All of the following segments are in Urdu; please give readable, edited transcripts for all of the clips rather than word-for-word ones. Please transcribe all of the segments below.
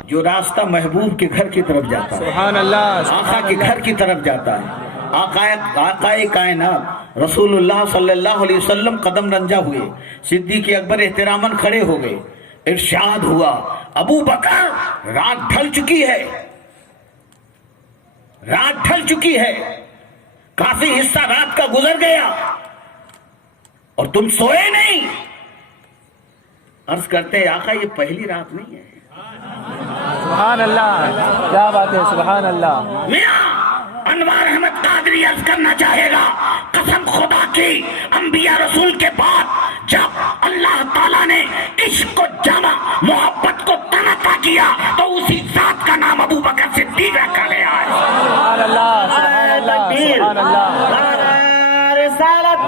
جو راستہ محبوب کے گھر کی طرف جاتا ہے، سبحان اللہ، آقا کے گھر کی طرف جاتا ہے، آقائے کائنات رسول اللہ صلی اللہ علیہ وسلم قدم رنجا ہوئے، صدیق اکبر احتراماً کھڑے ہو گئے، ارشاد ہوا ابو بکر رات ڈھل چکی ہے، رات ڈھل چکی ہے، کافی حصہ رات کا گزر گیا اور تم سوئے نہیں۔ عرض کرتے ہیں آقا یہ پہلی رات نہیں ہے۔ سبحان اللہ، کیا بات ہے، سبحان اللہ۔ میاں انوار احمد قادری عرض کرنا چاہے گا، قسم خدا کی انبیاء رسول کے بعد جب اللہ تعالیٰ نے عشق کو جمع، محبت کو تنقع کیا تو اسی ذات کا نام ابو بکر صدیق رکھا گیا ہے۔ سبحان اللہ، سبحان اللہ، سبحان اللہ۔ رسالت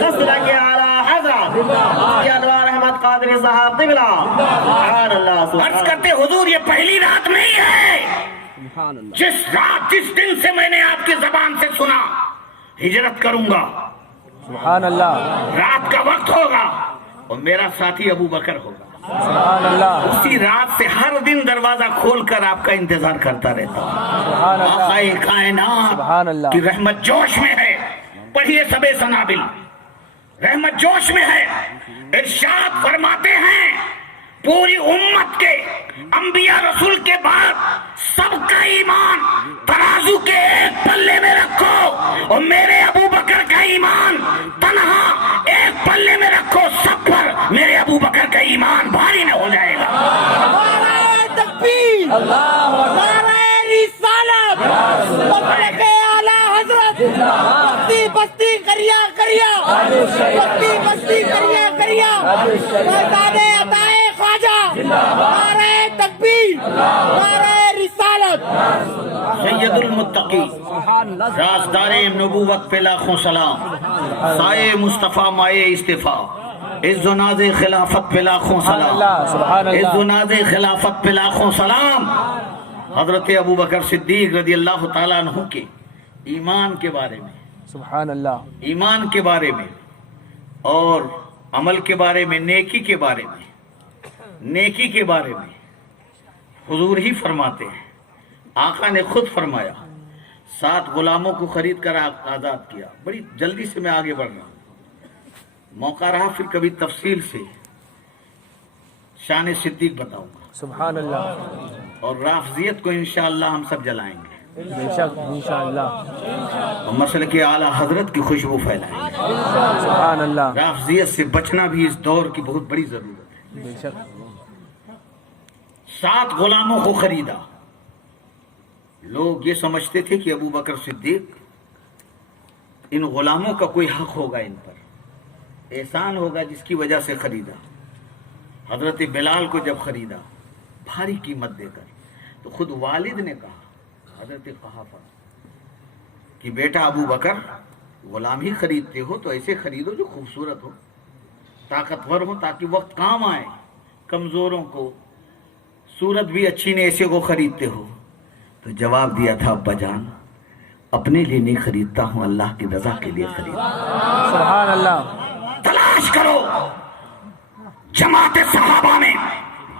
نسل کے اعلیٰ حضرت انوار احمد قادری صاحب قبلہ، سبحان اللہ۔ عرض کرتے حضور یہ پہلی رات نہیں ہے، جس رات جس دن سے میں نے آپ کی زبان سے سنا ہجرت کروں گا، سبحان اللہ، رات کا وقت ہوگا اور میرا ساتھی ابو بکر ہوگا، سبحان اللہ، اسی رات سے ہر دن دروازہ کھول کر آپ کا انتظار کرتا رہتا ہوں۔ سبحان اللہ، آقائے کائنات سبحان اللہ کی رحمت جوش میں ہے، پڑھیے سب سنابل، رحمت جوش میں ہے، ارشاد فرماتے ہیں پوری امت کے انبیاء رسول کے بعد سب کا ایمان ترازو کے ایک پلے میں رکھو اور میرے ابو بکر کا ایمان تنہا ایک پلے میں رکھو، سب پر میرے ابو بکر کا ایمان بھاری نہ ہو جائے گا۔ نعرہ تکبیر، نعرہ رسالت، مطلق اعلیٰ حضرت، بستی بستی کریا کریا، بستی بستی کریا کریا، فیضان عطائے خواجہ، نعرہ تکبیر، نعرہ رسالت۔ سید المتقی رازدار نبوت پہ لاکھوں سلام، سائے مصطفیٰ مائے استفا، عز و ناز خلافت پہ لاکھوں سبحان اللہ، سلام، سبحان اللہ۔ عز و ناز خلافت پہ لاکھوں سلام۔ حضرت ابو بکر صدیق رضی اللہ تعالیٰ عنہ کے ایمان کے بارے میں، سبحان اللہ، ایمان کے بارے میں اور عمل کے بارے میں، نیکی کے بارے میں، نیکی کے بارے میں حضور ہی فرماتے ہیں، آقا نے خود فرمایا 7 غلاموں کو خرید کر آزاد کیا۔ بڑی جلدی سے میں آگے بڑھ رہا ہوں، موقع رہا پھر کبھی تفصیل سے شان صدیق بتاؤں گا، سبحان اللہ، اور رافضیت کو انشاءاللہ ہم سب جلائیں گے بے شک انشاءاللہ، اور مسلک اعلیٰ حضرت کی خوشبو پھیلائیں گے۔ سبحان اللہ، رافضیت سے بچنا بھی اس دور کی بہت بڑی ضرورت ہے۔ بے شک، 7 غلاموں کو خریدا۔ لوگ یہ سمجھتے تھے کہ ابو بکر صدیق ان غلاموں کا کوئی حق ہوگا، ان پر احسان ہوگا جس کی وجہ سے خریدا۔ حضرت بلال کو جب خریدا بھاری قیمت دے کر، تو خود والد نے کہا حضرت قحافہ کہ بیٹا ابو بکر غلام ہی خریدتے ہو تو ایسے خریدو جو خوبصورت ہو، طاقتور ہو، تاکہ وقت کام آئے، کمزوروں کو، صورت بھی اچھی نہیں ایسے کو خریدتے ہو۔ تو جواب دیا تھا ابا جان اپنے لیے نہیں خریدتا ہوں، اللہ کی رضا کے لیے خریدتا ہوں۔ سبحان اللہ، تلاش کرو جماعت صحابہ میں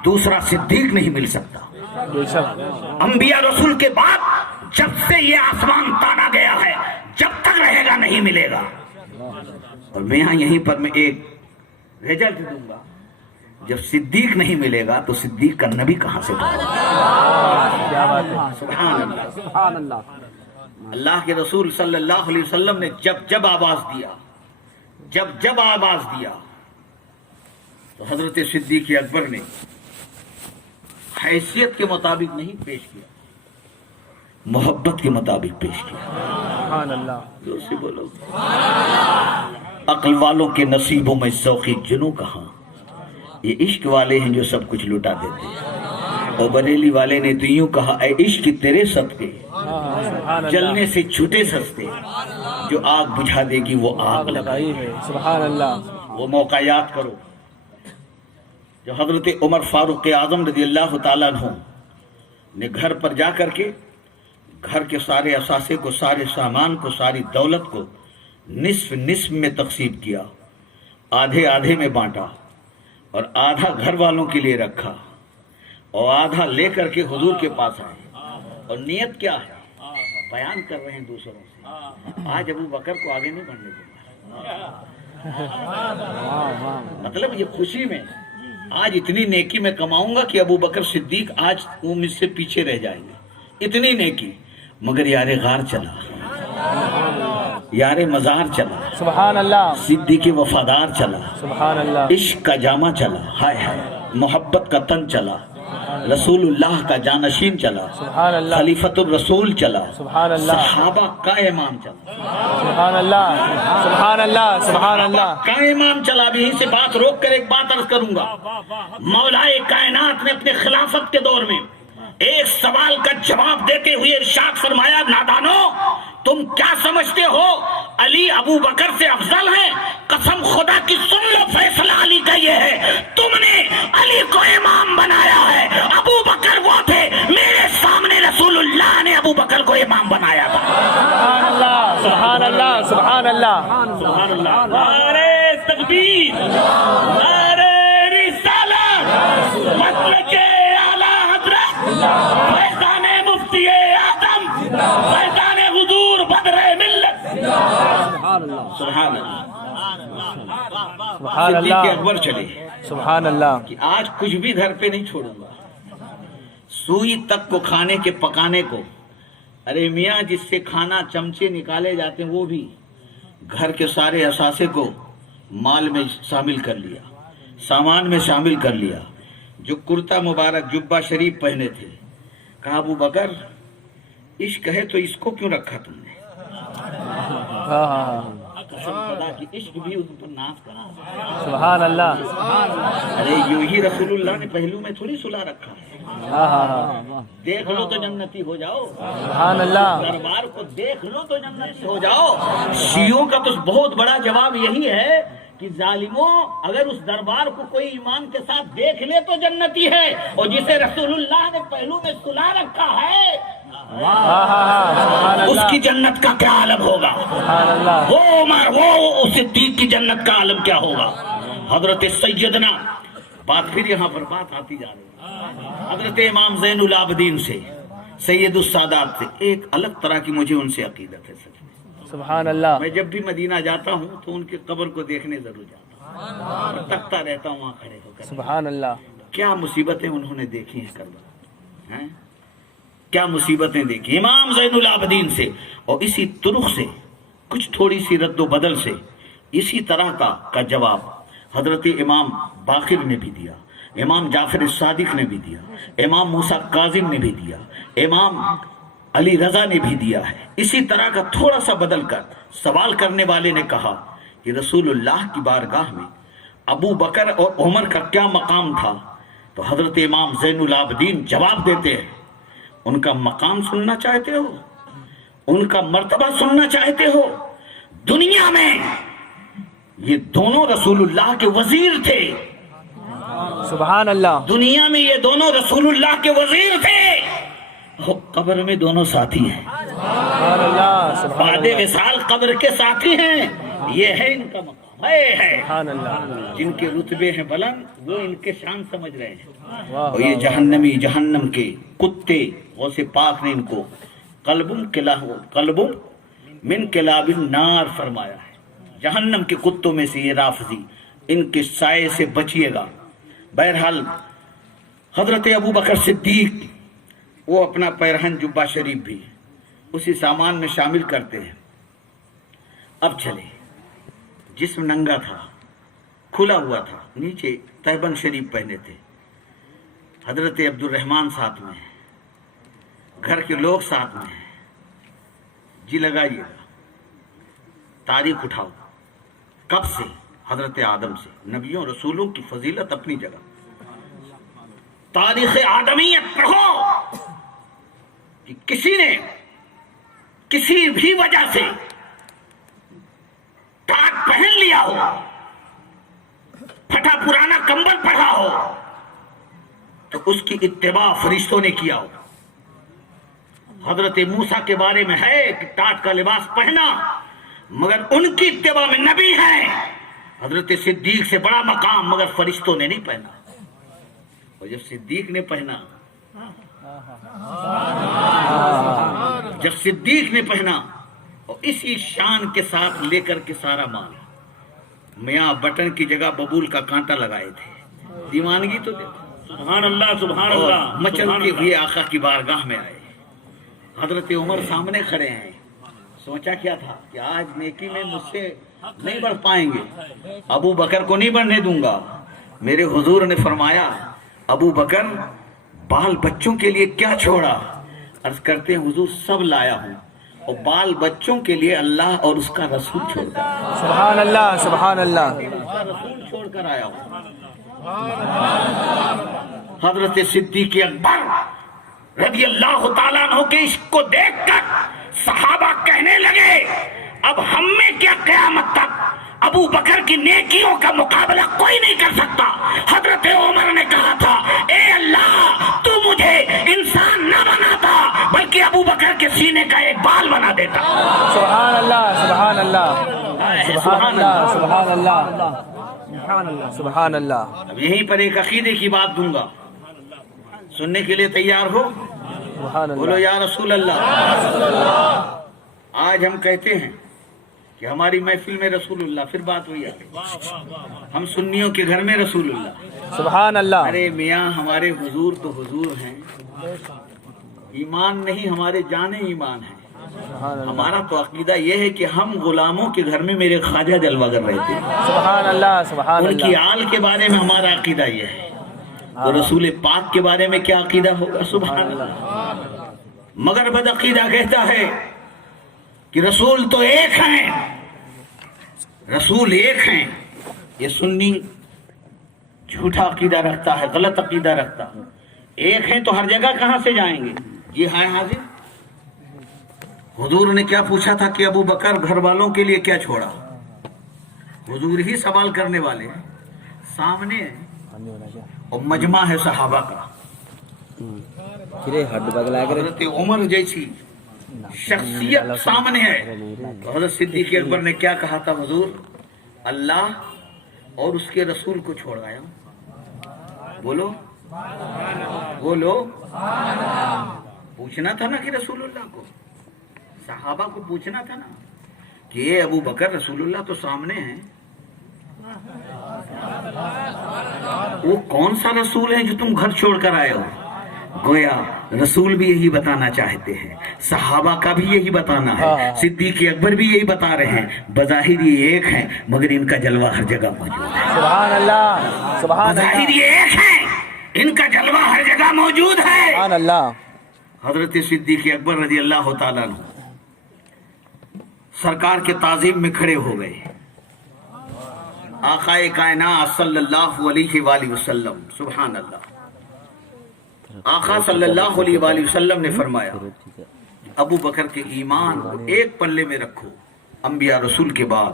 دوسرا صدیق نہیں مل سکتا۔ بے شک، انبیاء رسول کے بعد جب سے یہ آسمان تانا گیا ہے جب تک رہے گا نہیں ملے گا۔ اور میں یہیں پر میں ایک رزلٹ دوں گا، جب صدیق نہیں ملے گا تو صدیق کا نبی کہاں سے بنے گا؟ کیا بات ہے، سبحان اللہ۔ سبحان اللہ، اللہ کے رسول صلی اللہ علیہ وسلم نے جب آواز دیا، جب آواز دیا تو حضرت صدیق اکبر نے حیثیت کے مطابق نہیں پیش کیا، محبت کے مطابق پیش کیا۔ سبحان اللہ، زور سے بولو۔ عقل والوں کے نصیبوں میں ذوقی جنوں کہاں، یہ عشق والے ہیں جو سب کچھ لٹا دیتے ہیں۔ اور بریلی والے نے تو یوں کہا اے عشق تیرے صدقے، سبحان اللہ، جلنے سے چھوٹے سستے، جو آگ بجھا دے گی وہ آگ لگائی۔ لگائی ہے، سبحان اللہ، وہ موقع یاد کرو جو حضرت عمر فاروق اعظم رضی اللہ تعالیٰ عنہ نے گھر پر جا کر کے گھر کے سارے اثاثے کو، سارے سامان کو، ساری دولت کو نصف نصف میں تقسیم کیا، آدھے آدھے میں بانٹا اور آدھا گھر والوں کے لیے رکھا اور آدھا لے کر کے حضور کے پاس آئے، اور نیت کیا ہے؟ بیان کر رہے ہیں دوسروں سے، آج ابو بکر کو آگے نہیں بڑھنے دیں گے۔ مطلب یہ خوشی میں آج اتنی نیکی میں کماؤں گا کہ ابو بکر صدیق آج وہ مجھ سے پیچھے رہ جائیں گے، اتنی نیکی۔ مگر یار غار چلا، یار مزار چلا، سبحان اللہ، صدیق وفادار چلا، سبحان اللہ، عشق کا جامع چلا، ہائے ہائے محبت کا تن چلا، رسول اللہ کا جانشین چلا، سبحان اللہ، خلیفۃ الرسول چلا، سبحان اللہ، صحابہ کا امام چلا، سبحان اللہ، سبحان اللہ، سبحان اللہ، کا امام چلا۔ اب یہیں سے بات روک کر ایک بات عرض کروں گا۔ مولائے کائنات نے اپنے خلافت کے دور میں ایک سوال کا جواب دیتے ہوئے ارشاد فرمایا، نادانو تم کیا سمجھتے ہو علی ابو بکر سے افضل ہے؟ قسم خدا کی سن لو، فیصلہ علی کا یہ ہے، تم نے علی کو امام بنایا ہے، ابو بکر وہ تھے، میرے سامنے رسول اللہ نے ابو بکر کو امام بنایا تھا۔ سبحان اللہ، سبحان اللہ، سبحان اللہ، سبحان اللہ، نعرے تکبیر، نعرے رسالت، مسلک اعلی حضرت فیضان مفتی اعظم فیضان حضور بدر ملت، سبحان اللہ، سبحان صدیق اللہ، اکبر چلے سبحان اللہ، کہ آج کچھ بھی گھر پہ نہیں چھوڑوں گا، سوئی تک کو کھانے کے پکانے کو، ارے میاں جس سے کھانا چمچے نکالے جاتے ہیں وہ بھی گھر کے سارے اثاثے کو مال میں شامل کر لیا، سامان میں شامل کر لیا۔ جو کرتا مبارک جبہ شریف پہنے تھے، کہا ابو بکر عشق ہے تو اس کو کیوں رکھا تم نے؟ ہاں ہاں ہاں، قسم خدا کی عشق بھی ان پر ناز کرا۔ سبحان اللہ، ارے یوں ہی رسول اللہ نے پہلو میں تھوڑی سلا رکھا ہے، ہاں ہاں ہاں، دیکھ لو تو جنتی ہو جاؤ، سبحان اللہ، دربار کو دیکھ لو تو جنتی ہو جاؤ۔ شیعوں کا تو بہت بڑا جواب یہی ہے کہ ظالموں اگر اس دربار کو کوئی ایمان کے ساتھ دیکھ لے تو جنتی ہے، اور جسے رسول اللہ نے پہلو میں سلا رکھا ہے ہاں ہاں ہاں، سبحان اس اللہ، کی جنت کا کیا عالم ہوگا؟ سبحان اللہ، وہ عمر وہ صدیق کی جنت کا عالم کیا ہوگا؟ حضرت سیدنا، بات پھر یہاں پر بات آتی جا رہی ہے، حضرت امام زین العابدین سے، سید السادات سے ایک الگ طرح کی مجھے ان سے عقیدت ہے۔ سچ میں سبحان اللہ، میں جب بھی مدینہ جاتا ہوں تو ان کی قبر کو دیکھنے ضرور جاتا ہوں، تکتا رہتا ہوں وہاں کھڑے ہو کر۔ سبحان اللہ، کیا مصیبتیں انہوں نے دیکھی ہیں کربلا، ہیں کیا مصیبتیں دیکھی امام زین العابدین سے، اور اسی طرق سے کچھ تھوڑی سی رد و بدل سے اسی طرح کا جواب حضرت امام باقر نے بھی دیا، امام جعفر الصادق نے بھی دیا، امام موسیٰ کاظم نے بھی دیا، امام علی رضا نے بھی دیا ہے۔ اسی طرح کا تھوڑا سا بدل کر سوال کرنے والے نے کہا کہ رسول اللہ کی بارگاہ میں ابو بکر اور عمر کا کیا مقام تھا؟ تو حضرت امام زین العابدین جواب دیتے ہیں، ان کا مقام سننا چاہتے ہو؟ ان کا مرتبہ سننا چاہتے ہو؟ دنیا میں یہ دونوں رسول اللہ کے وزیر تھے، سبحان اللہ، دنیا میں یہ دونوں رسول اللہ کے وزیر تھے، اور قبر میں دونوں ساتھی ہیں، سبحان اللہ، سبحان بعد اللہ، وصال قبر کے ساتھی ہیں۔ یہ ہے ان کا مقام، ہے سبحان اللہ، جن کے رتبے ہیں بلند وہ ان کے شان سمجھ رہے ہیں، واہ اور یہ جہنمی جہنم کے کتے غوث پاک نے ان کو قلب من کلاب النار فرمایا ہے، جہنم کے کتوں میں سے یہ رافضی، ان کے سائے سے بچیے گا۔ بہرحال حضرت ابو بکر صدیق وہ اپنا پیرہن جبہ شریف بھی اسی سامان میں شامل کرتے ہیں۔ اب چلے، جسم ننگا تھا، کھلا ہوا تھا، نیچے تہبند شریف پہنے تھے، حضرت عبد الرحمن ساتھ میں ہے، گھر کے لوگ ساتھ میں ہیں، جی لگائیے گا، تاریخ اٹھاؤ، کب سے؟ حضرت آدم سے۔ نبیوں رسولوں کی فضیلت اپنی جگہ، تاریخ آدمیت پڑھو کہ کسی نے کسی بھی وجہ سے ٹاٹ پہن لیا ہو، پھٹا پرانا کمبل پڑھا ہو، تو اس کی اتباع فرشتوں نے کیا ہو۔ حضرت موسیٰ کے بارے میں ہے کہ ٹاٹ کا لباس پہنا، مگر ان کی اتباع میں نبی ہے۔ حضرت صدیق سے بڑا مقام، مگر فرشتوں نے نہیں پہنا۔ اور جب صدیق نے پہنا، جب صدیق نے پہنا اور اسی شان کے ساتھ لے کر کے سارا مال، میاں بٹن کی جگہ ببول کا کانٹا لگائے تھے، دیوانگی تو دیکھو۔ سبحان اللہ سبحان اور اللہ مچلتے ہوئے آقا کی بارگاہ میں آئے، حضرت عمر سامنے کھڑے ہیں۔ سوچا کیا تھا کہ آج نیکی میں مجھ سے نہیں بڑھ پائیں گے، ابو بکر کو نہیں بڑھنے دوں گا۔ میرے حضور نے فرمایا ابو بکر بال بچوں کے لیے کیا چھوڑا؟ عرض کرتے ہیں حضور سب لایا ہوں، اور بال بچوں کے لیے اللہ اور اس کا رسول چھوڑ کر، سبحان اللہ سبحان اللہ، اس کا رسول چھوڑ کر آیا ہوں۔ حضرت صدیق اکبر رضی اللہ تعالیٰ عنہ کے عشق کو دیکھ کر صحابہ کہنے لگے اب ہم میں کیا قیامت تک ابو بکر کی نیکیوں کا مقابلہ کوئی نہیں کر سکتا۔ حضرت عمر نے کہا تھا اے اللہ تو مجھے انسان نہ بناتا بلکہ ابو بکر کے سینے کا ایک بال بنا دیتا۔ سبحان اللہ سبحان اللہ سبحان اللہ سبحان اللہ سبحان اللہ سبحان اللہ۔ اب یہیں پر ایک عقیدے کی بات دوں گا، سننے کے لیے تیار ہو؟ سبحان بولو اللہ یا رسول اللہ۔ آج ہم کہتے ہیں کہ ہماری محفل میں رسول اللہ، پھر بات ہوئی آگے ہم سنیوں کے گھر میں رسول اللہ۔ سبحان اللہ، ارے میاں ہمارے حضور تو حضور ہیں، ایمان نہیں ہمارے جانے ایمان ہیں۔ سبحان اللہ ہمارا تو عقیدہ یہ ہے کہ ہم غلاموں کے گھر میں میرے خواجہ جلوہ گر رہتے ہیں، سبحان اللہ سبحان ان کی اللہ، آل کے بارے میں ہمارا عقیدہ یہ ہے، تو رسول پاک کے بارے میں کیا عقیدہ ہوگا؟ سبحان اللہ۔ مگر بد عقیدہ کہتا ہے کہ رسول تو ایک ہیں، رسول ایک ہیں۔ یہ سنی جھوٹا عقیدہ رکھتا ہے، غلط عقیدہ رکھتا ہے۔ ایک ہیں تو ہر جگہ کہاں سے جائیں گے؟ یہ ہے حاضر۔ حضور نے کیا پوچھا تھا کہ ابو بکر گھر والوں کے لیے کیا چھوڑا؟ حضور ہی سوال کرنے والے ہیں، سامنے اور مجمع ہے صحابہ کا۔ حضرت عمر جیسی شخصیت سامنے ہے، تو حضرت صدیق اکبر نے کیا کہا تھا؟ حضور اللہ اور اس کے رسول کو چھوڑ آیا ہوں۔ بولو بولو، پوچھنا تھا نا کہ رسول اللہ کو، صحابہ کو پوچھنا تھا نا کہ یہ ابو بکر رسول اللہ تو سامنے ہیں، وہ کون سا رسول ہے جو تم گھر چھوڑ کر آئے ہو؟ گویا رسول بھی یہی بتانا چاہتے ہیں، صحابہ کا بھی یہی بتانا ہے، صدیق اکبر بھی یہی بتا رہے ہیں۔ بظاہر یہ ایک ہیں مگر ان کا جلوہ ہر جگہ موجود ہے۔ سبحان اللہ سبحان بظاہر اللہ یہ ایک ہیں، ان کا جلوہ ہر جگہ موجود ہے۔ سبحان اللہ، حضرت صدیق اکبر رضی اللہ تعالیٰ عنہ سرکار کے تعظیم میں کھڑے ہو گئے۔ آقائے کائنات صلی اللہ علیہ وآلہ وسلم، سبحان اللہ، آقا صلی اللہ علیہ وآلہ وسلم نے فرمایا ابو بکر کے ایمان کو ایک پلے میں رکھو، انبیاء رسول کے بعد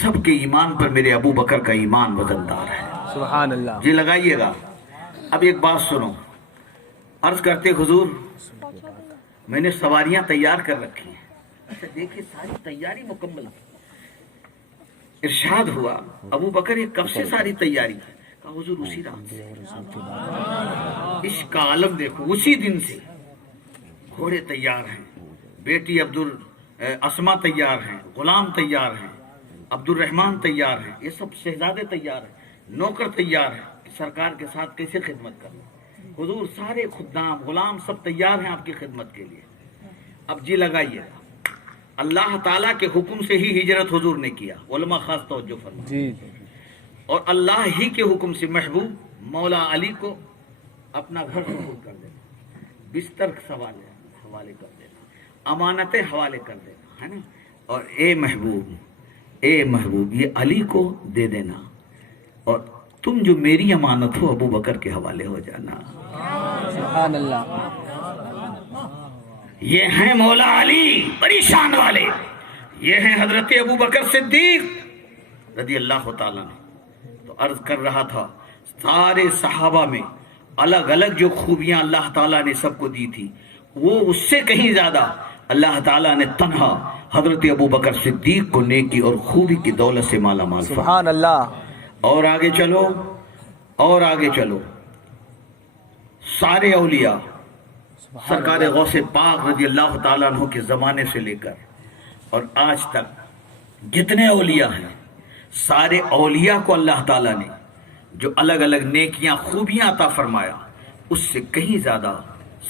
سب کے ایمان پر میرے ابو بکر کا ایمان وزندار ہے۔ سبحان اللہ، جی لگائیے گا۔ اب ایک بات سنو، عرض کرتے حضور میں نے سواریاں تیار کر رکھی ہیں۔ اچھا دیکھیں ساری تیاری مکمل ہے۔ ارشاد ہوا ابو بکر یہ کب سے ساری تیاری ہے؟ کہا حضور اسی رات سے۔ اس کا عالم دیکھو، اسی دن سے گھوڑے تیار ہیں، بیٹی اسما تیار ہیں، غلام تیار ہیں، عبد الرحمن تیار ہیں، یہ سب شہزادے تیار ہیں، نوکر تیار ہیں، سرکار کے ساتھ کیسے خدمت کرنا۔ حضور سارے خدام غلام سب تیار ہیں آپ کی خدمت کے لیے۔ اب جی لگائیے، اللہ تعالیٰ کے حکم سے ہی ہجرت حضور نے کیا، علماء خاص توجہ فرمائیں، جی اور اللہ ہی کے حکم سے محبوب مولا علی کو اپنا گھر سپرد کر دینا، بستر حوالے کر دینا، امانتیں حوالے کر دینا، ہے نا، اور اے محبوب یہ علی کو دے دینا، اور تم جو میری امانت ہو ابو بکر کے حوالے ہو جانا۔ سبحان اللہ، یہ ہیں مولا علی بڑی شان والے، یہ ہیں حضرت ابو بکر صدیق رضی اللہ تعالیٰ نے۔ تو عرض کر رہا تھا سارے صحابہ میں الگ الگ جو خوبیاں اللہ تعالیٰ نے سب کو دی تھی، وہ اس سے کہیں زیادہ اللہ تعالیٰ نے تنہا حضرت ابو بکر صدیق کو نیکی اور خوبی کی دولت سے مالا مال فرمایا۔ سبحان اللہ، اور آگے چلو، اور آگے چلو، سارے اولیاء سرکار غوث پاک رضی اللہ تعالیٰ عنہ کے زمانے سے لے کر اور آج تک جتنے اولیاء ہیں، سارے اولیاء کو اللہ تعالیٰ نے جو الگ الگ نیکیاں خوبیاں عطا فرمایا، اس سے کہیں زیادہ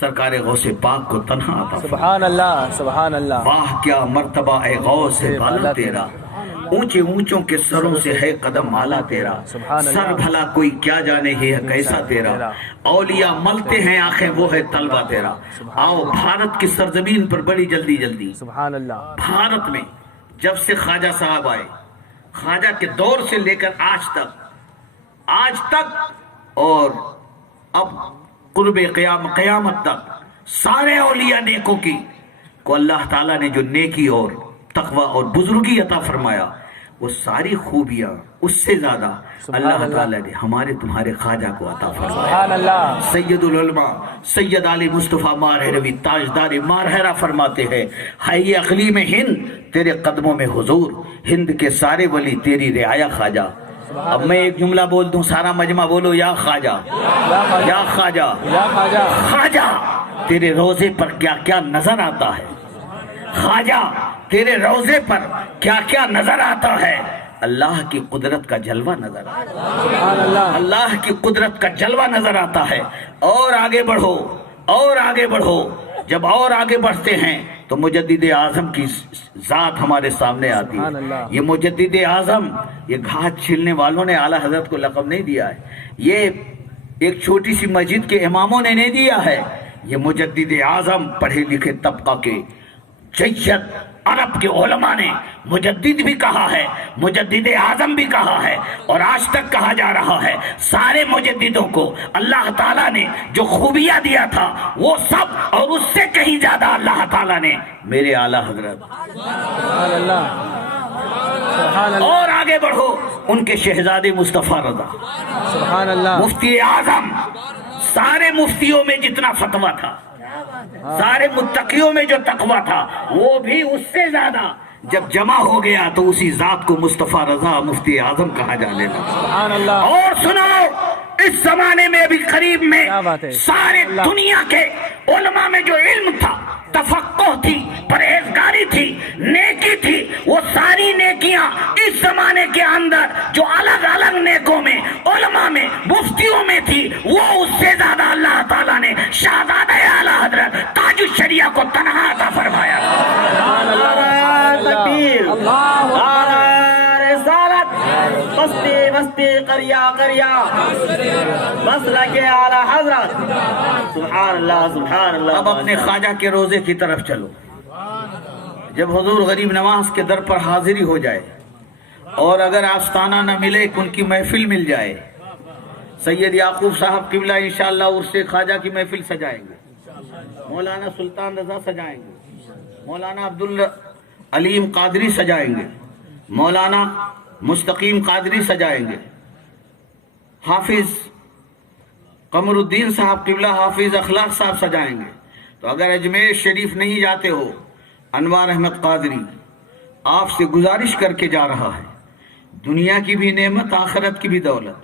سرکار غوث پاک کو تنہا عطا فرمایا۔ سبحان اللہ، سبحان اللہ۔ واہ کیا مرتبہ اے غوث بالا تیرا، اونچے اونچوں کے سروں سے ہے قدم آلا تیرا، سر بھلا کوئی کیا جانے ہے کیسا تیرا، اولیاء ملتے ہیں آنکھیں وہ ہے طلبہ تیرا۔ آؤ بھارت کی سرزمین پر بڑی جلدی جلدی، سبحان اللہ۔ بھارت میں جب سے خواجہ صاحب آئے، خواجہ کے دور سے لے کر آج تک اور اب قرب قیامت تک سارے اولیاء نیکوں کی کو اللہ تعالیٰ نے جو نیکی اور تقوی اور بزرگی عطا فرمایا، وہ ساری خوبیاں اس سے زیادہ اللہ تعالیٰ نے ہمارے تمہارے خواجہ کو عطا فرمایا۔ سبحان اللہ۔ سید العلماء سید علی مصطفیٰ مارہروی تاجدار مارہرہ فرماتے ہیں، ہے اقلیم ہند تیرے قدموں میں حضور، ہند کے سارے ولی تیری رعایا خواجہ۔ اب میں ایک جملہ بول دوں، سارا مجمع بولو، یا خواجہ، یا خواجہ، یا خواجہ، خواجہ تیرے روزے پر کیا کیا نظر آتا ہے، خواجہ تیرے روزے پر کیا کیا نظر آتا ہے، اللہ کی قدرت کا جلوہ نظر آتا ہے، سبحان اللہ۔ اللہ کی قدرت کا جلوہ نظر آتا ہے۔ اور آگے بڑھو، اور آگے بڑھو، جب اور آگے بڑھتے ہیں تو مجدد اعظم کی ذات ہمارے سامنے آتی ہے۔ یہ مجدد اعظم، یہ گھاٹ چھیلنے والوں نے اعلیٰ حضرت کو لقب نہیں دیا ہے، یہ ایک چھوٹی سی مسجد کے اماموں نے نہیں دیا ہے، یہ مجدد اعظم پڑھے لکھے طبقہ کے جید عرب کے علماء نے مجدد بھی کہا ہے، مجدد اعظم بھی کہا ہے، اور آج تک کہا جا رہا ہے۔ سارے مجددوں کو اللہ تعالیٰ نے جو خوبیاں دیا تھا وہ سب اور اس سے کہیں زیادہ اللہ تعالیٰ نے میرے اعلیٰ حضرت، سبحان اللہ، سبحان اللہ، اور آگے بڑھو، ان کے شہزادے مصطفیٰ رضا، سبحان اللہ، مفتی اعظم، سارے مفتیوں میں جتنا فتویٰ تھا، سارے متقیوں میں جو تقوی تھا، وہ بھی اس سے زیادہ جب جمع ہو گیا تو اسی ذات کو مصطفیٰ رضا مفتی اعظم کہا جانے لگا۔ سبحان اللہ۔ اور سنو، اس زمانے میں ابھی قریب میں کیا بات ہے؟ سارے دنیا کے علماء میں جو علم تھا، تفقہ تھی، پرہیزگاری تھی، نیکی تھی، وہ ساری نیکیاں اس زمانے کے اندر جو الگ الگ نیکوں میں، علماء میں، مفتیوں میں تھی، وہ اس سے زیادہ اللہ تعالیٰ نے شہزادہ اعلیٰ حضرت تاج الشریعہ کو تنہا عطا فرمایا۔ تکبیر، نعرہ رسالت، بستی بستی قریہ قریہ، مسلک اعلیٰ حضرت، سبحان اللہ، سبحان اللہ۔ اب اپنے خواجہ کے روزے کی طرف چلو۔ جب حضور غریب نواز کے در پر حاضری ہو جائے اور اگر آستانہ نہ ملے کہ ان کی محفل مل جائے، سید یعقوب صاحب قبلہ انشاءاللہ عرس خواجہ کی محفل سجائیں گے، مولانا سلطان رضا سجائیں گے، مولانا عبدالعلیم قادری سجائیں گے، مولانا مستقیم قادری سجائیں گے، حافظ قمر الدین صاحب قبلہ حافظ اخلاق صاحب سجائیں گے۔ تو اگر اجمیر شریف نہیں جاتے ہو، انوار احمد قادری آپ سے گزارش کر کے جا رہا ہے، دنیا کی بھی نعمت، آخرت کی بھی دولت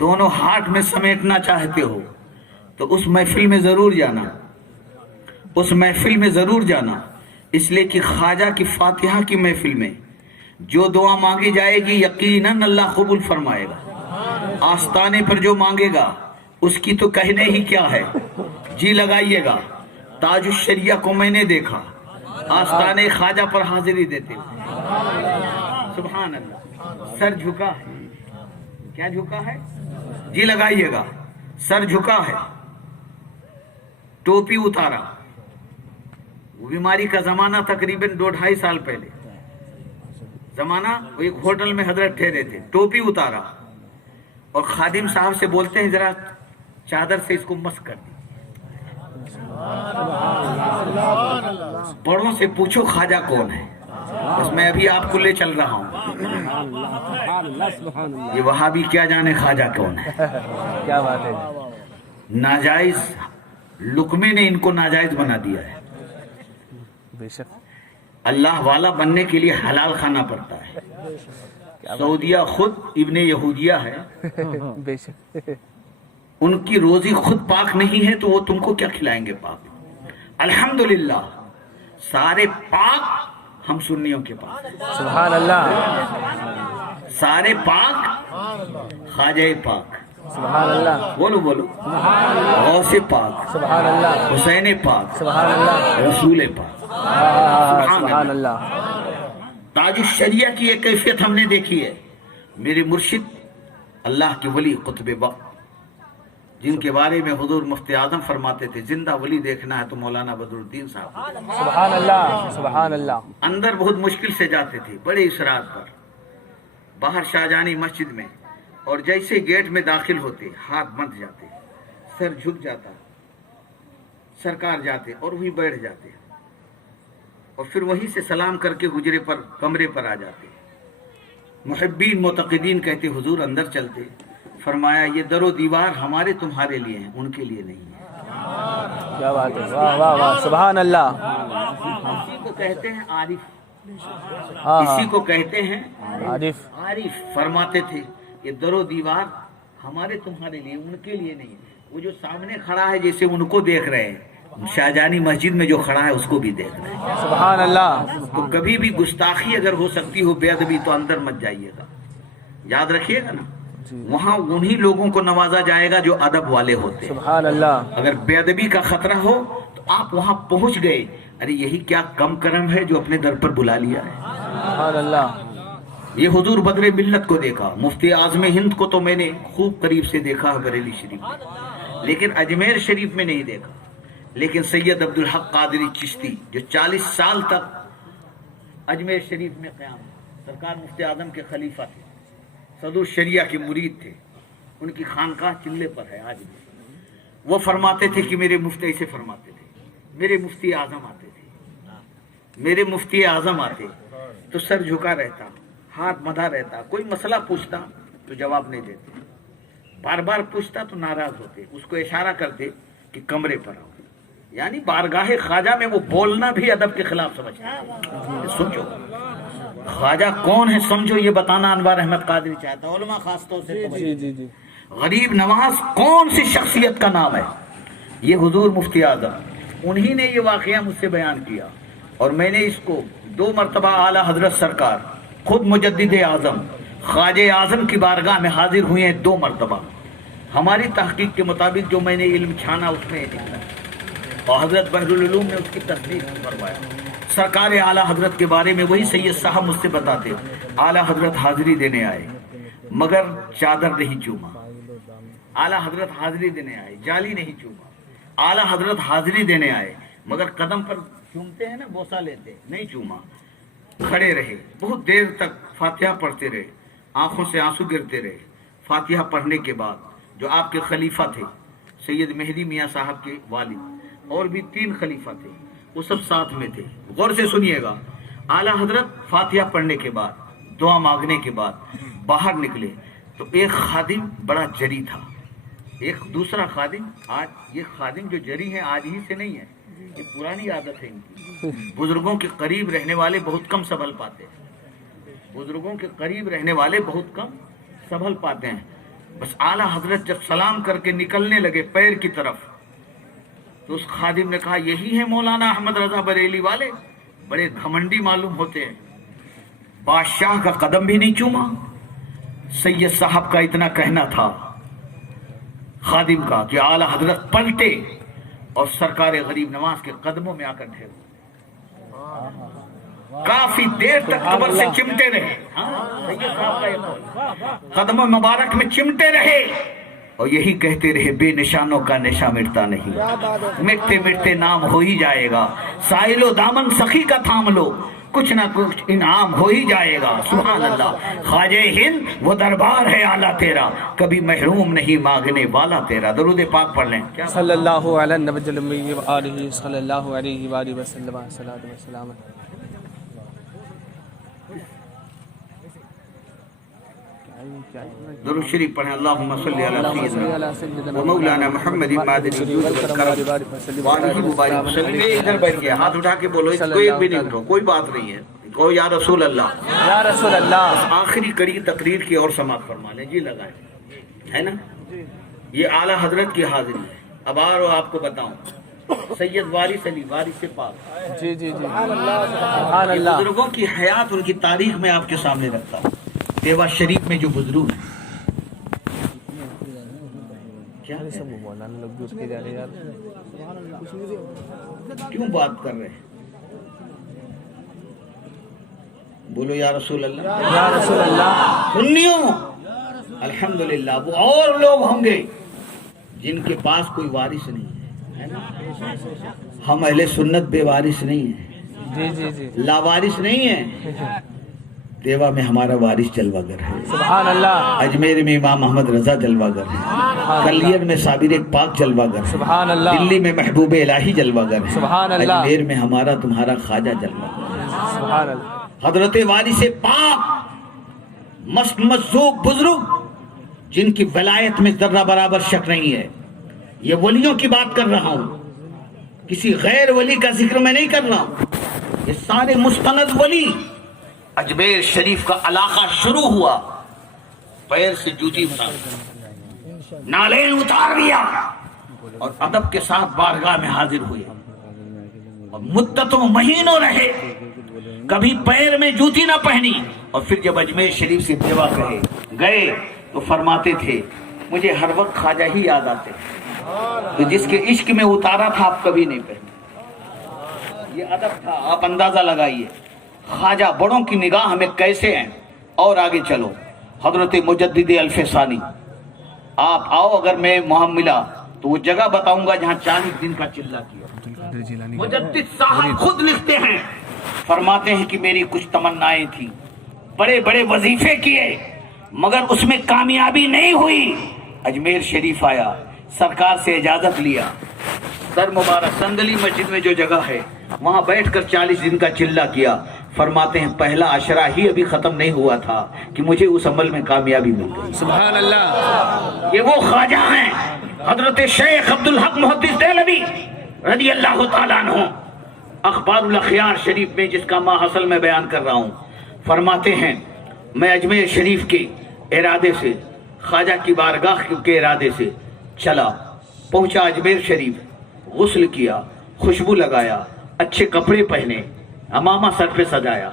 دونوں ہاتھ میں سمیٹنا چاہتے ہو تو اس محفل میں ضرور جانا، اس محفل میں ضرور جانا، اس لیے کہ خواجہ کی فاتحہ کی محفل میں جو دعا مانگی جائے گی یقیناً اللہ قبول فرمائے گا۔ آستانے پر جو مانگے گا اس کی تو کہنے ہی کیا ہے، جی لگائیے گا۔ تاج الشریعہ کو میں نے دیکھا آستانے خواجہ پر حاضری دیتے ہوئے، سبحان اللہ، سر جھکا ہے، کیا جھکا ہے؟ جی لگائیے گا، سر جھکا ہے، ٹوپی اتارا۔ وہ بیماری کا زمانہ تقریباً 2-2.5 سال پہلے زمانہ، وہ ایک ہوٹل میں حضرت ٹھہرے تھے، ٹوپی اتارا اور خادم صاحب سے بولتے ہیں ذرا چادر سے اس کو مسح کر دی۔ بڑوں سے پوچھو خواجہ کون ہے، بس میں ابھی آپ کو لے چل رہا ہوں۔ یہ وہابی کیا جانے خواجہ کون ہے، کیا بات ہے، ناجائز لقمے نے ان کو ناجائز بنا دیا ہے۔ بے شک اللہ والا بننے کے لیے حلال کھانا پڑتا ہے۔ سعودیہ خود ابن یہودیہ ہے، بے شک ان کی روزی خود پاک نہیں ہے تو وہ تم کو کیا کھلائیں گے پاک. الحمدللہ سارے پاک ہم سنیوں کے پاس، سبحان اللہ، سارے پاک خواجہ پاک، سبحان اللہ، بولو بولو، غوث پاک، سبحان اللہ، حسین پاک، سبحان اللہ، رسول پاک. سبحان اللہ. تاج الشریعہ کی ایک کیفیت ہم نے دیکھی ہے. میرے مرشد اللہ کے ولی قطب وقت جن کے بارے میں حضور مفتی اعظم فرماتے تھے زندہ ولی دیکھنا ہے تو مولانا بدر الدین صاحب. سبحان اللہ، سبحان اللہ. اندر بہت مشکل سے جاتے تھے بڑے اصرار پر، باہر شاہجہانی مسجد میں، اور جیسے گیٹ میں داخل ہوتے ہاتھ بندھ جاتے، سر جھک جاتا، سرکار جاتے اور وہیں بیٹھ جاتے، اور پھر وہیں سے سلام کر کے حجرے پر کمرے پر آ جاتے. محبین معتقدین کہتے حضور اندر چلتے، فرمایا یہ در و دیوار ہمارے تمہارے لیے ہیں، ان کے لیے نہیں ہے. کیا بات ہے، واہ واہ واہ، سبحان اللہ. اسی کو کہتے ہیں عارف، ہاں اسی کو کہتے ہیں عارف. عارف. فرماتے تھے یہ در و دیوار ہمارے تمہارے لیے، ان کے لیے نہیں. وہ جو سامنے کھڑا ہے جیسے ان کو دیکھ رہے ہیں، شاہجہانی مسجد میں جو کھڑا ہے اس کو بھی دیکھ رہے ہیں. سبحان اللہ. تو کبھی بھی گستاخی اگر ہو سکتی ہو، بے ادبی، تو اندر مت جائیے گا، یاد رکھیے گا نا. وہاں انہی لوگوں کو نوازا جائے گا جو ادب والے ہوتے ہیں. سبحان اللہ. اگر بے ادبی کا خطرہ ہو تو آپ وہاں پہنچ گئے، ارے یہی کیا کم کرم ہے جو اپنے در پر بلا لیا ہے. سبحان اللہ. یہ حضور بدر ملت کو دیکھا، مفتی اعظم ہند کو تو میں نے خوب قریب سے دیکھا ہے بریلی شریف میں، لیکن اجمیر شریف میں نہیں دیکھا. لیکن سید عبدالحق قادری چشتی جو 40 سال تک اجمیر شریف میں قیام، سرکار مفتی اعظم کے خلیفہ تھے، صدر شریعہ کے مرید تھے، ان کی خانقاہ چلے پر ہے آج بھی. وہ فرماتے تھے کہ میرے مفتی ایسے فرماتے تھے، میرے مفتی اعظم آتے تھے، میرے مفتی اعظم آتے تو سر جھکا رہتا، ہاتھ مدھا رہتا، کوئی مسئلہ پوچھتا تو جواب نہیں دیتے، بار بار پوچھتا تو ناراض ہوتے، اس کو اشارہ کرتے کہ کمرے پر آؤ. یعنی بارگاہ خواجہ میں وہ بولنا بھی ادب کے خلاف سمجھتا. سوچو خواجہ کون ہے سمجھو، یہ بتانا انوار احمد قادری چاہتا. علماء خاص طور سے جی جی جی. غریب نواز کون سی شخصیت کا نام ہے؟ یہ حضور مفتی اعظم، انہی نے یہ واقعہ مجھ سے بیان کیا، اور میں نے اس کو 2 مرتبہ اعلیٰ حضرت سرکار خود مجدد اعظم خواجہ اعظم کی بارگاہ میں حاضر ہوئے ہیں 2 مرتبہ. ہماری تحقیق کے مطابق جو میں نے علم چھانا اس میں لکھا ہے، اور حضرت بحرالعلوم نے اس کی تصدیق فرمایا. سرکار اعلیٰ حضرت کے بارے میں وہی سید صاحب مجھ سے بتاتے، اعلیٰ حضرت حاضری دینے آئے مگر چادر نہیں چوما. اعلیٰ حضرت حاضری دینے آئے، جالی نہیں چوما. اعلیٰ حضرت حاضری دینے آئے مگر قدم پر چومتے ہیں نا، بوسہ لیتے، نہیں چوما. کھڑے رہے، بہت دیر تک فاتحہ پڑھتے رہے، آنکھوں سے آنسو گرتے رہے. فاتحہ پڑھنے کے بعد جو آپ کے خلیفہ تھے سید مہدی میاں صاحب کے والد، اور بھی 3 خلیفہ تھے، وہ سب ساتھ میں تھے. غور سے سنیے گا. اعلیٰ حضرت فاتحہ پڑھنے کے بعد، دعا مانگنے کے بعد باہر نکلے تو ایک خادم بڑا جری تھا، ایک دوسرا خادم، آج یہ خادم جو جری ہیں آج ہی سے نہیں ہے، یہ پرانی عادت ہے ان کی. بزرگوں کے قریب رہنے والے بہت کم سنبھل پاتے ہیں، بزرگوں کے قریب رہنے والے بہت کم سنبھل پاتے ہیں. بس اعلیٰ حضرت جب سلام کر کے نکلنے لگے پیر کی طرف تو اس خادم نے کہا یہی ہے مولانا احمد رضا بریلی والے، بڑے گھمنڈی معلوم ہوتے ہیں. بادشاہ کا قدم بھی نہیں چوما. سید صاحب کا اتنا کہنا تھا خادم کا کہ اعلیٰ حضرت پلٹے اور سرکار غریب نواز کے قدموں میں آ کر ٹھہرے. کافی دیر تک قبر سے چمٹے رہے. سید صاحب کا یہ قول، قدموں مبارک میں چمٹے رہے اور یہی کہتے رہے بے نشانوں کا نشہ مٹتا نہیں، مٹتے مٹتے نام ہو ہی جائے گا. سائل و دامن سخی کا تھام لو، کچھ نہ کچھ انعام ہو ہی جائے گا. سبحان اللہ. خواجہ ہند وہ دربار ہے اعلیٰ تیرا، کبھی محروم نہیں مانگنے والا تیرا. درود پاک پڑھ لیں. صلی اللہ علیہ نبی المی وآلہ صلی اللہ علیہ وآلہ وسلم. صلاۃ و سلام. درود شریف پڑھیں. اللہم صلی علی سیدنا و مولانا محمد مادنی والہ مبارک وسلم. ادھر بیٹھ کے ہاتھ اٹھا کے بولو، کوئی بھی نہیں اٹھو، کوئی بات نہیں ہے. کہو یا رسول اللہ، یا رسول اللہ. آخری کڑی تقریر کی اور سماعت فرما لیں. جی لگائیں، ہے نا. یہ اعلیٰ حضرت کی حاضری ہے. اب آپ کو بتاؤں سید وارث علی وارث پاک جی جی جی سبحان یہ اللہ. بزرگوں کی حیات ان کی تاریخ میں آپ کے سامنے رکھتا ہوں. دیوا شریف میں جو بزرگ ہیں کیا ہے؟ سب مولانا لوگ دوسرے کے جانے یار. کیوں بات کر رہے ہیں؟ بولو یا رسول اللہ. یا رسول اللہ. سنیوں الحمدللہ وہ اور لوگ ہوں گے جن کے پاس کوئی وارث نہیں ہے نا؟ ہم اہل سنت بے وارث نہیں ہیں، جی جی جی لاوارث نہیں ہیں. دیوا میں ہمارا وارث جلوہ گر ہے، سبحان اللہ. اجمیر میں امام محمد رضا جلوہ گر ہے، کلیر میں صابر پاک جلوہ گر ہے، سبحان اللہ. دلی میں محبوب الہی جلوہ گر ہے، سبحان اللہ. اجمیر میں ہمارا تمہارا خواجہ جلوہ گر ہے. سبحان اللہ. حضرت وارث پاک مست مذوق بزرگ جن کی ولایت میں ذرہ برابر شک نہیں ہے. یہ ولیوں کی بات کر رہا ہوں، کسی غیر ولی کا ذکر میں نہیں کر رہا ہوں. یہ سارے مستند ولی. اجمیر شریف کا علاقہ شروع ہوا، پیر سے جوتی اتار، نالین اتار دیا اور ادب کے ساتھ بارگاہ میں حاضر ہوئے اور مدتوں مہینوں رہے، کبھی پیر میں جوتی نہ پہنی. اور پھر جب اجمیر شریف سے دیوا کہے گئے تو فرماتے تھے مجھے ہر وقت خواجہ ہی یاد آتے ہیں، تو جس کے عشق میں اتارا تھا آپ کبھی نہیں پہنے. یہ ادب تھا. آپ اندازہ لگائیے خواجہ بڑوں کی نگاہ ہمیں کیسے ہیں. اور آگے چلو حضرت مجدد الف ثانی، آپ آؤ، اگر میں وہاں ملا تو وہ جگہ بتاؤں گا جہاں 40 دن کا چلہ کیا. مجدد صاحب خود لکھتے ہیں، فرماتے ہیں کہ میری کچھ تمنائیں تھیں، بڑے بڑے وظیفے کیے مگر اس میں کامیابی نہیں ہوئی. اجمیر شریف آیا، سرکار سے اجازت لیا، سر مبارک سندلی مسجد میں جو جگہ ہے وہاں بیٹھ کر 40 دن کا چلہ کیا. فرماتے ہیں پہلا عشرہ ہی ابھی ختم نہیں ہوا تھا کہ مجھے اس عمل میں کامیابی مل گئی. سبحان اللہ. یہ وہ خواجہ ہیں حضرت شیخ عبدالحق محدث دہلوی رضی اللہ تعالیٰ عنہ. اخبار الاخیار شریف میں جس کا ماحصل میں بیان کر رہا ہوں، فرماتے ہیں میں اجمیر شریف کے ارادے سے، خواجہ کی بارگاہ کے ارادے سے چلا، پہنچا اجمیر شریف، غسل کیا، خوشبو لگایا، اچھے کپڑے پہنے، امامہ سر پہ سجایا،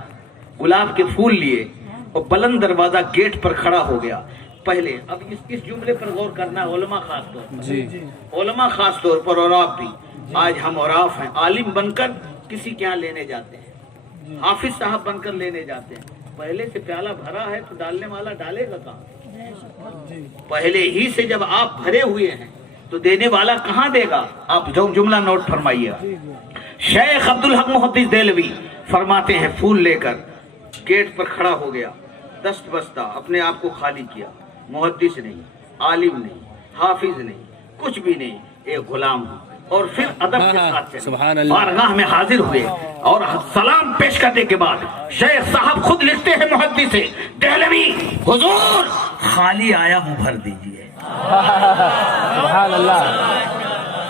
گلاب کے پھول لیے اور بلند دروازہ گیٹ پر کھڑا ہو گیا. پہلے اب اس جملے پر غور کرنا ہے، علماء خاص طور پر، جی علماء خاص طور پر اور آپ بھی. آج ہم اور آپ ہیں، عالم بن کر کسی کے یہاں لینے جاتے ہیں، حافظ صاحب بن کر لینے جاتے ہیں. پہلے سے پیالہ بھرا ہے تو ڈالنے والا ڈالے گا کہاں؟ پہلے ہی سے جب آپ بھرے ہوئے ہیں تو دینے والا کہاں دے گا؟ آپ جو جملہ نوٹ فرمائیے. شیخ عبدالحق محدث دہلوی فرماتے ہیں پھول لے کر گیٹ پر کھڑا ہو گیا، دست بستہ اپنے آپ کو خالی کیا، محدث نہیں، عالم نہیں، حافظ نہیں، کچھ بھی نہیں، ایک غلام ہوں. اور پھر ادب کے ساتھ سبحان چلے، اللہ. بارگاہ میں حاضر ہوئے اور سلام پیش کرنے کے بعد شیخ صاحب خود لکھتے ہیں محدث دہلوی، حضور خالی آیا ہوں بھر دیجئے. سبحان اللہ.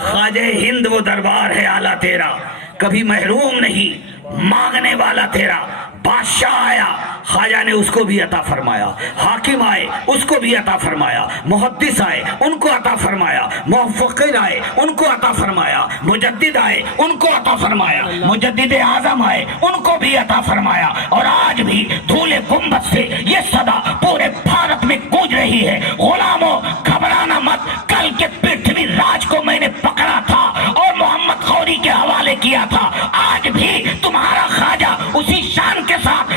خواجہ ہند وہ دربار ہے اعلیٰ تیرا، کبھی محروم نہیں، مانگنے والا تیرا. بادشاہ آیا، خواجہ نے اس کو بھی عطا فرمایا، حاکم آئے اس کو بھی عطا فرمایا، محدث آئے ان کو عطا فرمایا، مفکر آئے ان کو عطا فرمایا، مجدد آئے ان کو عطا فرمایا، مجدد اعظم آئے ان کو بھی عطا فرمایا. اور آج بھی دھول گنبد سے یہ صدا پورے بھارت میں گونج رہی ہے، غلاموں گھبرانا مت. کل کے پرتھوی راج کو میں نے پکڑا تھا اور محمد غوری کے حوالے کیا تھا، آج بھی تمہارا خواجہ اسی شان کے ساتھ